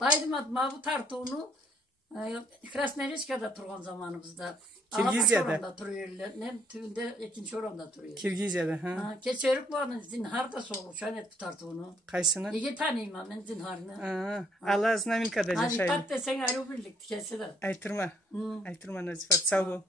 Baydım atma bu tartuğunu Krasneriska'da turgan zamanımızda. Kirgizya'da. Oranda duruyorlar. Ne tüvünde ikinci oranda duruyor. Kirgizya'da ha. Keçerik bu zinhar da soğuk. Şöyle bu tartuğunu. Kaysını? İyi tanıyım ben zinharını. Allah azına min kadar Hani yaşayın. tat desen ayrı birlikte kesilir. Aytırma. Aytırma Nazifat. Sağ ol.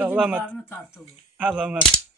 Alamat. Tartı bu. Alamat.